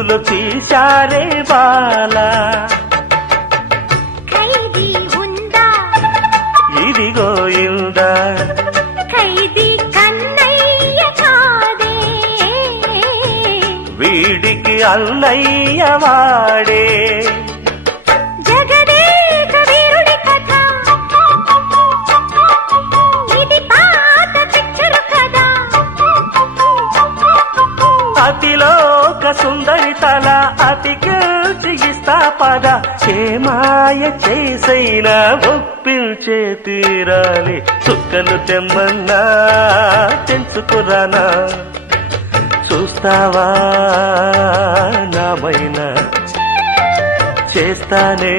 బుక్కులు తీశారే బాల. ఖైదీ ఉందా ఇదిగో ఇందా ఖైదీ కన్నయ్య కాదే, వీడికి అన్నయ్య వాడే. జగదేక వీరుడి కథ ఇది పాత పిక్చరు కదా. అతిలోక సుందరి తల అతికిల్చి ఇస్తా పద. ఏ మాయ చేసైనా ఒప్పించే తీరాలి. చుక్కలు తెమ్మన్నా తెంచుకురానా, చూస్తావా నామైనా చేస్తానే